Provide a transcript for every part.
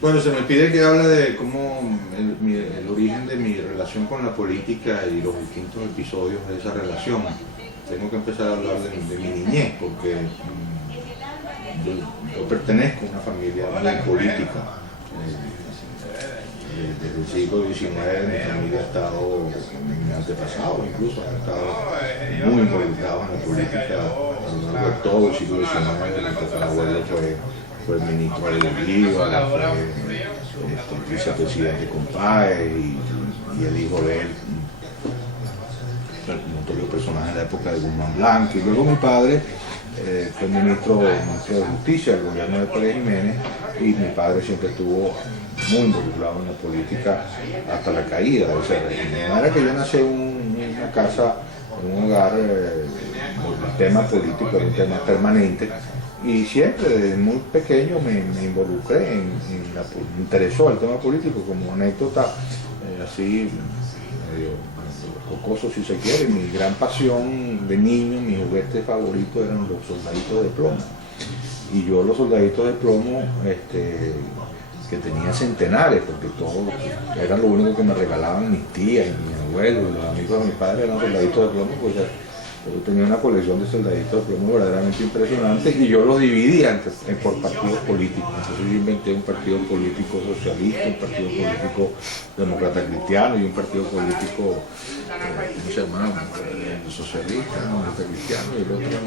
Bueno, se me pide que hable de cómo el origen de mi relación con la política y los distintos episodios de esa relación. Tengo que empezar a hablar de mi niñez, porque yo pertenezco a una familia muy política. Desde el siglo XIX mi familia ha estado, mi antepasado incluso, ha estado muy involucrado en la política a lo largo de todo el siglo XIX. Mi tatarabuelo fue ministro de Bolívar, fue vicepresidente con Páez y el hijo de él, un notorio personaje en la época de Guzmán Blanco. Y luego mi padre fue ministro de Justicia del gobierno de Pérez Jiménez, y mi padre siempre estuvo muy involucrado en la política hasta la caída de ese régimen. De manera que yo nací en una casa, en un hogar, el tema político era un tema permanente. Y siempre, desde muy pequeño, me involucré me interesó el tema político. Como anécdota, así, medio jocoso si se quiere, mi gran pasión de niño, mi juguete favorito eran los soldaditos de plomo. Y yo los soldaditos de plomo, que tenía centenares, porque todo era lo único que me regalaban mis tías y mis abuelos, y los amigos de mi padre eran soldaditos de plomo, pues yo tenía una colección de soldaditos de plomo verdaderamente impresionante, y yo los dividía por partidos políticos. Entonces yo inventé un partido político socialista, un partido político demócrata cristiano y un partido político, ¿cómo se llamaba? Socialista, demócrata cristiano, y el otro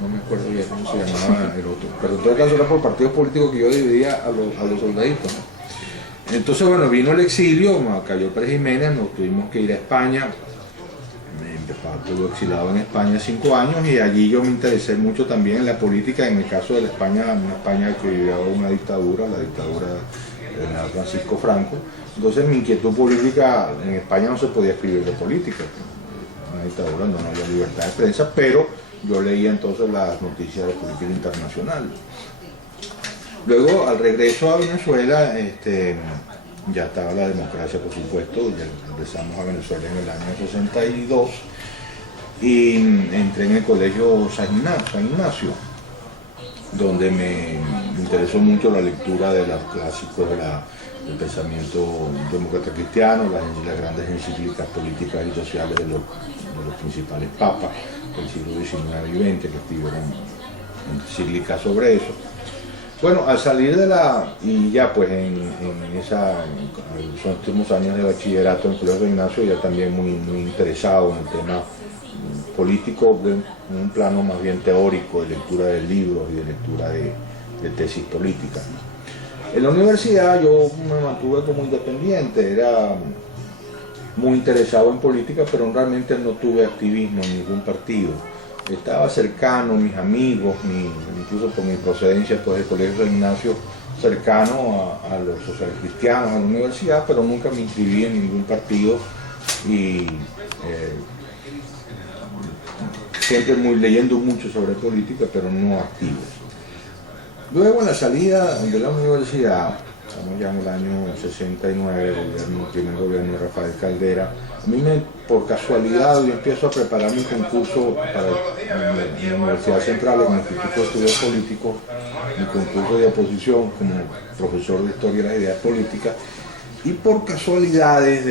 no me acuerdo bien cómo se llamaba el otro. Pero en todo caso era por partidos políticos que yo dividía a los soldaditos, ¿no? Entonces, bueno, vino el exilio, cayó Pérez Jiménez, nos tuvimos que ir a España. Mi papá estuvo exilado en España 5 años, y allí yo me interesé mucho también en la política. En el caso de la España, una España que vivía una dictadura, la dictadura del general Francisco Franco. Entonces mi inquietud política, en España no se podía escribir de política, en una dictadura no había libertad de prensa, pero yo leía entonces las noticias de política internacional. Luego, al regreso a Venezuela, ya estaba la democracia, por supuesto. Ya regresamos a Venezuela en el año 62 y entré en el colegio San Ignacio, donde me interesó mucho la lectura de los clásicos del pensamiento demócrata cristiano, las grandes encíclicas políticas y sociales de los principales papas del siglo XIX y XX, que escribieron encíclicas sobre eso. Bueno, al salir y ya pues en los últimos años de bachillerato en el Colegio de Ignacio, ya también muy interesado en el tema político, en un plano más bien teórico, de lectura de libros y de lectura de tesis políticas. En la universidad yo me mantuve como independiente, era muy interesado en política, pero realmente no tuve activismo en ningún partido. Estaba cercano, mis amigos, incluso por mi procedencia pues, del Colegio de Ignacio, cercano a los socialcristianos, a la universidad, pero nunca me inscribí en ningún partido, y siempre leyendo mucho sobre política, pero no activo. Luego, en la salida de la universidad, estamos ya en el año 69, el primer gobierno de Rafael Caldera, a mí por casualidad yo empiezo a preparar mi concurso para la Universidad Central, en el Instituto de Estudios Políticos, mi concurso de oposición como profesor de Historia de las Ideas Políticas, y por casualidades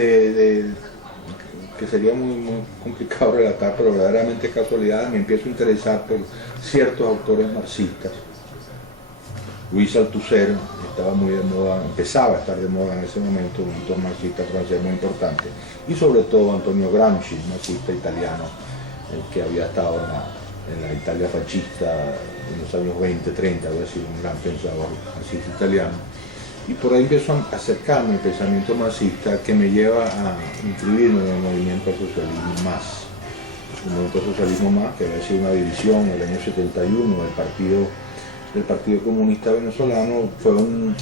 que sería muy complicado relatar, pero verdaderamente casualidades, me empiezo a interesar por ciertos autores marxistas. Luis Althusser estaba muy de moda, empezaba a estar de moda en ese momento, un autor marxista francés muy importante, y sobre todo Antonio Gramsci, un marxista italiano que había estado en la Italia fascista en los años 20, 30, había sido un gran pensador marxista italiano. Y por ahí empiezo a acercarme al pensamiento marxista, que me lleva a inscribirme en el movimiento al socialismo más. El movimiento al socialismo más, que había sido una división en el año 71 del Partido Comunista Venezolano, fue un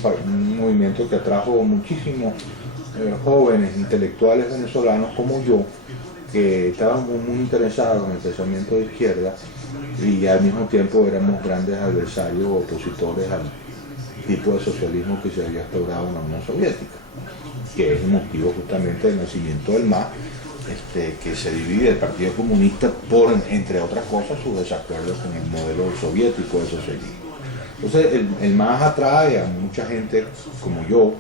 movimiento que atrajo muchísimos jóvenes intelectuales venezolanos como yo, que estaban muy interesados en el pensamiento de izquierda, y al mismo tiempo éramos grandes adversarios o opositores al tipo de socialismo que se había instaurado en la Unión Soviética, que es el motivo justamente del nacimiento del MAS, que se divide el Partido Comunista por, entre otras cosas, su desacuerdo con el modelo soviético de socialismo. Entonces el MAS atrae a mucha gente como yo,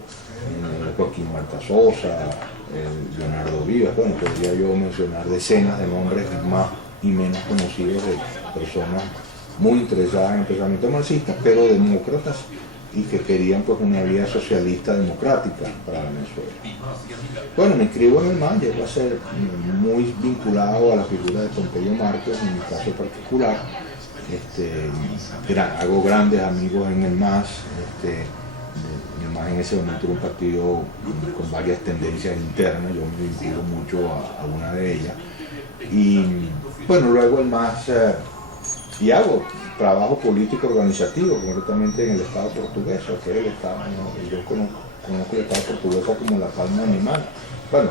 Joaquín Marta Sosa, Leonardo Vivas, bueno, podría yo mencionar decenas de nombres más y menos conocidos de personas muy interesadas en el pensamiento marxista, pero demócratas y que querían pues una vía socialista democrática para Venezuela. Bueno, me inscribo en el MAS, llego a ser muy vinculado a la figura de Pompeyo Márquez, en mi caso particular. Hago grandes amigos en el MAS. El MAS en ese momento era un partido con varias tendencias internas, yo me vinculo mucho a una de ellas. Y bueno, luego el MAS, y hago trabajo político organizativo, concretamente en el Estado portugués, que es el Estado, yo conozco el Estado portugués como la palma de mi mano. Bueno,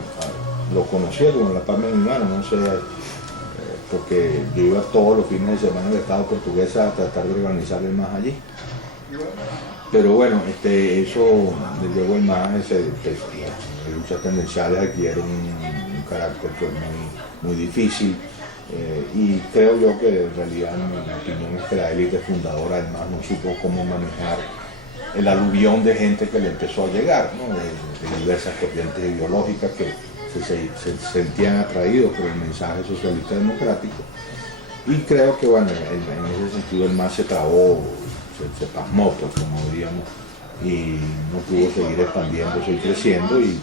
lo conocía como la palma de mi mano, no sé, porque yo iba todos los fines de semana al Estado portugués a tratar de organizar el MAS allí. Pero bueno, eso, luego el MAS, las luchas tendenciales adquieren un carácter pues, muy difícil. Y creo yo que en realidad mi opinión es que la élite fundadora del MAS no supo cómo manejar el aluvión de gente que le empezó a llegar, ¿no? de diversas corrientes ideológicas que se sentían atraídos por el mensaje socialista democrático, y creo que bueno, en ese sentido el MAS se trabó, se pasmó, pues, como diríamos, y no pudo seguir expandiéndose y creciendo, y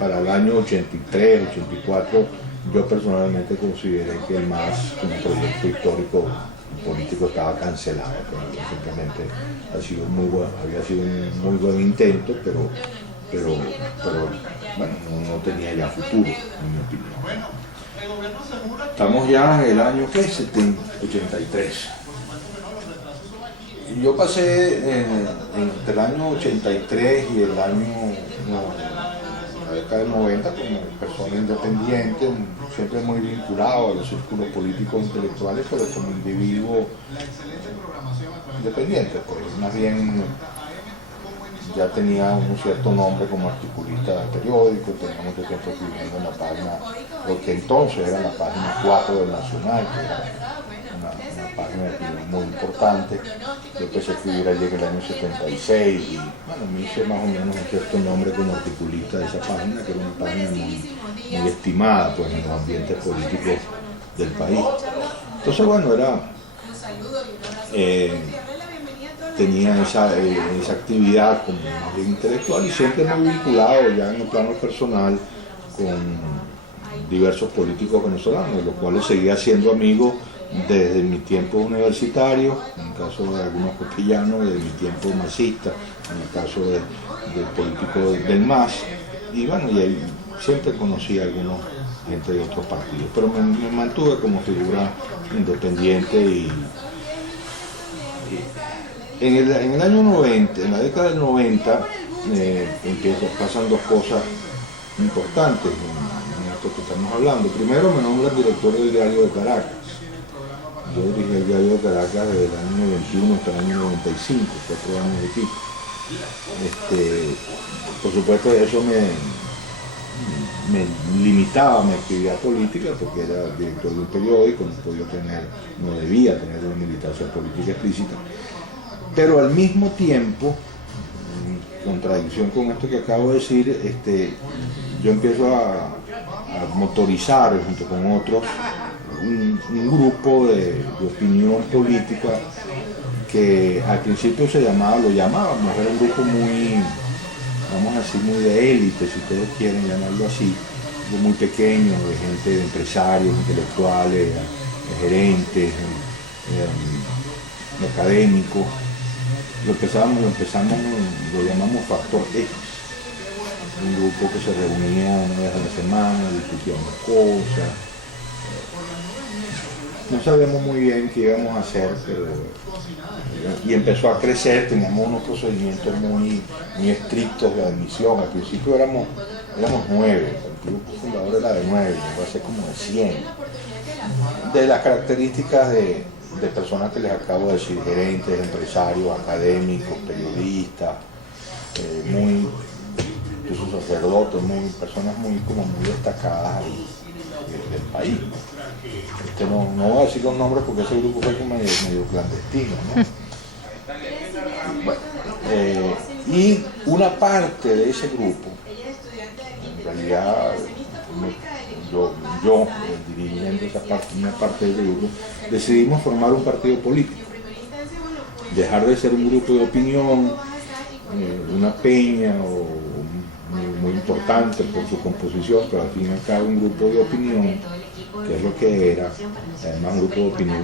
para el año 83, 84 yo personalmente consideré que el MAS como proyecto histórico y político estaba cancelado, pero simplemente había sido un muy buen intento, pero bueno, no tenía ya futuro, en mi opinión. Estamos ya en el año, ¿qué? 83. Y yo pasé entre el año 83 y el año... la década del 90 como persona independiente, siempre muy vinculado a los círculos políticos intelectuales, pero como individuo independiente, pues más bien ya tenía un cierto nombre como articulista del periódico, tenía mucho tiempo escribiendo en la página, lo que entonces era la página 4 del Nacional, que era una página de opinión muy importante. Yo empecé a escribir allí en el año 76 y bueno, me hice más o menos un cierto nombre como articulista de esa página, que era una página muy estimada pues, en los ambientes políticos del país. Entonces bueno, tenía esa actividad como intelectual y siempre muy vinculado ya en el plano personal con diversos políticos venezolanos, de los cuales seguía siendo amigo desde mi tiempo universitario, en el caso de algunos coquillanos, desde mi tiempo marxista, en el caso del político del MAS, y bueno, y ahí siempre conocí a algunos gente de otros partidos, pero me mantuve como figura independiente y en el año 90, en la década del 90, pasan dos cosas importantes en esto que estamos hablando. Primero me nombran director del Diario de Caracas. Yo dirigí el Diario de Caracas desde el año 91 hasta el año 95, 4 años de pico. Por supuesto eso me limitaba a mi actividad política porque era director de un periódico, no debía tener una militancia política explícita, pero al mismo tiempo, en contradicción con esto que acabo de decir, yo empiezo a motorizar junto con otros un grupo de opinión política que al principio lo llamábamos, era un grupo muy, vamos a decir, muy de élite, si ustedes quieren llamarlo así, muy pequeño, de gente, de empresarios, intelectuales, de gerentes, de académicos. Lo llamamos Factor X, un grupo que se reunía una vez a la semana, discutíamos cosas. No sabíamos muy bien qué íbamos a hacer, y empezó a crecer, teníamos unos procedimientos muy estrictos de admisión. Al principio éramos 9, el grupo fundador era de 9, llegó a ser como de 100. De las características de personas que les acabo de decir, gerentes, empresarios, académicos, periodistas, incluso sacerdotes, personas muy destacadas del país. No voy a decir los nombres porque ese grupo fue como medio clandestino, ¿no? Y una parte de ese grupo, en realidad yo dirigiendo una parte de ese grupo, decidimos formar un partido político, dejar de ser un grupo de opinión, una peña muy importante por su composición, pero al fin y al cabo un grupo de opinión, que es lo que era, además un grupo de opinión,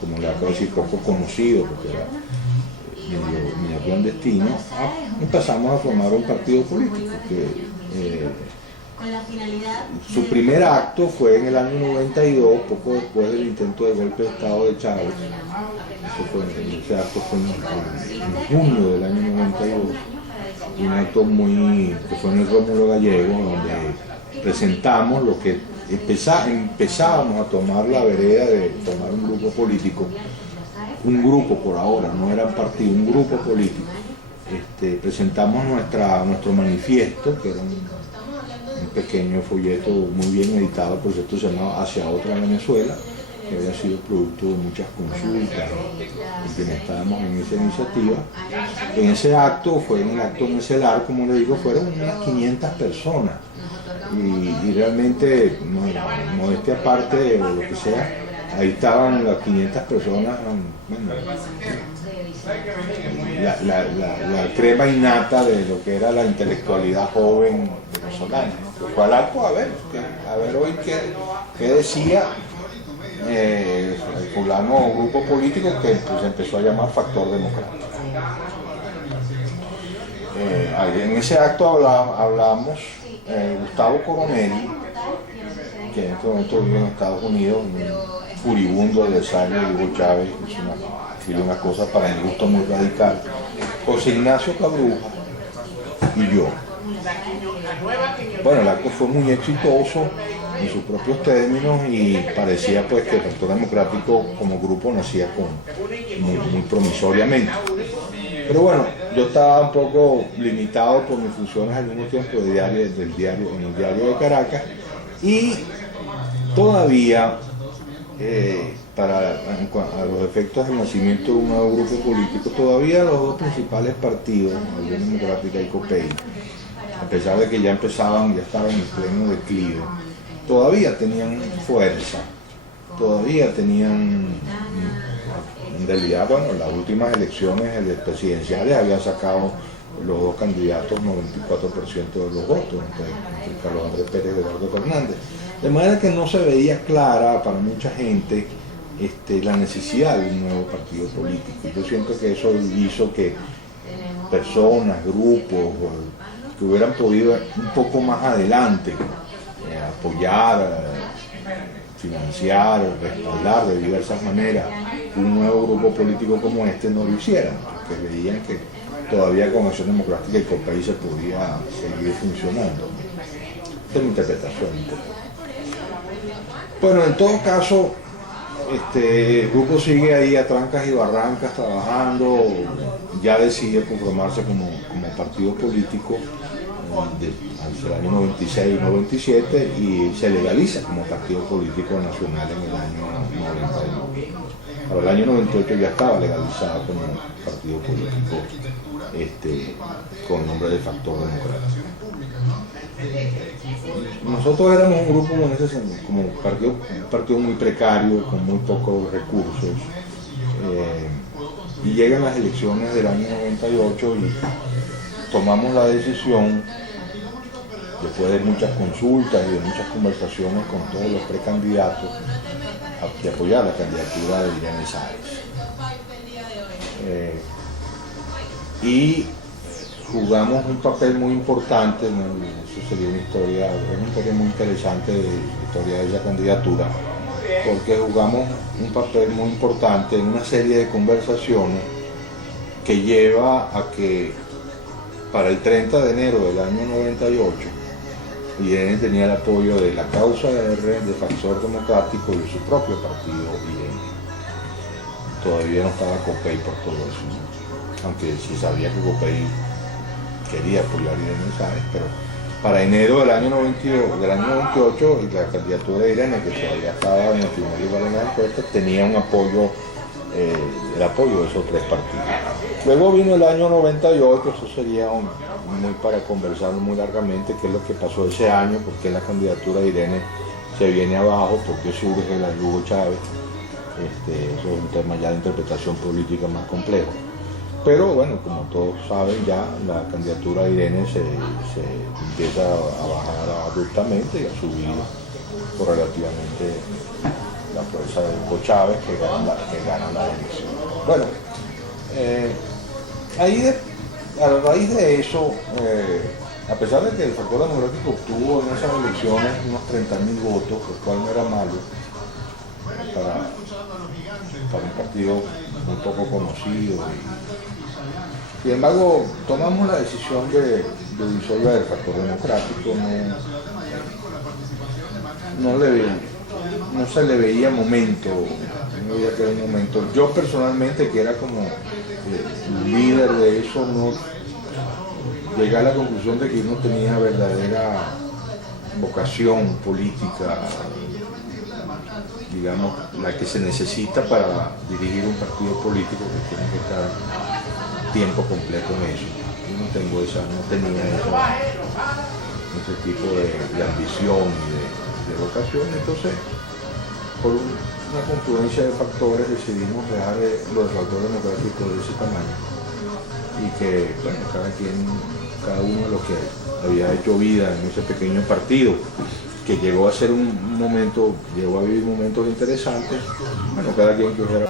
como le acabo de decir, poco conocido, porque era medio clandestino. Empezamos a formar un partido político que su primer acto fue en el año 92, poco después del intento de golpe de Estado de Chávez. Ese acto fue en junio del año 92, un acto que fue en el Rómulo Gallego, donde presentamos lo que empezábamos a tomar la vereda de tomar un grupo político, un grupo por ahora, no era un partido, un grupo político. Presentamos nuestro manifiesto, que era un pequeño folleto muy bien editado, por cierto, se llamaba Hacia Otra Venezuela, que había sido producto de muchas consultas en quienes estábamos en esa iniciativa. En ese acto, fue en el acto en el CELAR, como le digo, fueron unas 500 personas. Y realmente, modestia aparte o lo que sea, ahí estaban las 500 personas, bueno, la crema innata de lo que era la intelectualidad joven venezolana. Fue al acto a ver hoy qué decía el fulano grupo político que se empezó a llamar Factor Democrático. En ese acto hablamos Gustavo Coronel, que en este momento vive en Estados Unidos, un furibundo adversario de Hugo Chávez, hizo una cosa para mi gusto muy radical, José Ignacio Cabruja y yo. Bueno, el acto fue muy exitoso en sus propios términos y parecía pues que el Factor Democrático como grupo nacía muy promisoriamente. Pero bueno, yo estaba un poco limitado por mis funciones al mismo tiempo en el diario de Caracas, y todavía a los efectos del nacimiento de un nuevo grupo político, todavía los dos principales partidos, la Unión Democrática y COPEI, a pesar de que ya estaban en pleno declive, todavía tenían fuerza, todavía tenían, en realidad, bueno, las últimas elecciones presidenciales habían sacado los dos candidatos 94% de los votos, entre Carlos Andrés Pérez y Eduardo Fernández. De manera que no se veía clara para mucha gente la necesidad de un nuevo partido político. Yo siento que eso hizo que personas, grupos, que hubieran podido un poco más adelante apoyar, financiar, respaldar de diversas maneras un nuevo grupo político como este, no lo hicieran, porque veían que todavía con Acción Democrática y COPEI se podía seguir funcionando. Esta es mi interpretación. Bueno, en todo caso, el grupo sigue ahí a trancas y barrancas trabajando, ya decidió conformarse como partido político hacia el año 96 97 y se legaliza como partido político nacional en el año 91. Para el año 98 ya estaba legalizado como partido político con nombre de Factor Democrático. Nosotros éramos un grupo como un partido muy precario, con muy pocos recursos, y llegan las elecciones del año 98 y tomamos la decisión, después de muchas consultas y de muchas conversaciones con todos los precandidatos, de apoyar la candidatura de Irene Sáez. Y jugamos un papel muy importante, eso sería una historia muy interesante de la historia de esa candidatura, porque jugamos un papel muy importante en una serie de conversaciones que lleva a que para el 30 de enero del año 98, Irene tenía el apoyo de la causa de Factor Democrático y de su propio partido Irene. Todavía no estaba COPEI por todo eso, ¿no? Aunque sí sabía que COPEI quería apoyar a Irene Sáez, pero para enero del año 98 la candidatura de Irene, que todavía estaba en el primer lugar en las encuestas, tenía un apoyo el apoyo de esos tres partidos. Luego vino el año 98, eso sería muy para conversar muy largamente qué es lo que pasó ese año, por qué la candidatura de Irene se viene abajo, por qué surge la de Hugo Chávez. Eso es un tema ya de interpretación política más complejo. Pero bueno, como todos saben ya, la candidatura de Irene se empieza a bajar abruptamente y a subir por relativamente la fuerza de Hugo Chávez que gana la elección. Bueno, a raíz de eso, a pesar de que el Factor Democrático obtuvo en esas elecciones unos 30.000 votos, lo cual no era malo para un partido muy poco conocido. Sin embargo, tomamos la decisión de disolver el Factor Democrático. No se le veía momento, no veía que era un momento. Yo personalmente, que era como líder de eso, no llegué a la conclusión de que no tenía verdadera vocación política, digamos, la que se necesita para dirigir un partido político, que tiene que estar tiempo completo en eso. Yo no tenía ese tipo de ambición y de vocación. Entonces, por una confluencia de factores, decidimos dejar los Factor Democrático de ese tamaño y que, bueno, cada uno de los que había hecho vida en ese pequeño partido, que llegó a vivir momentos interesantes, bueno, cada quien que fuera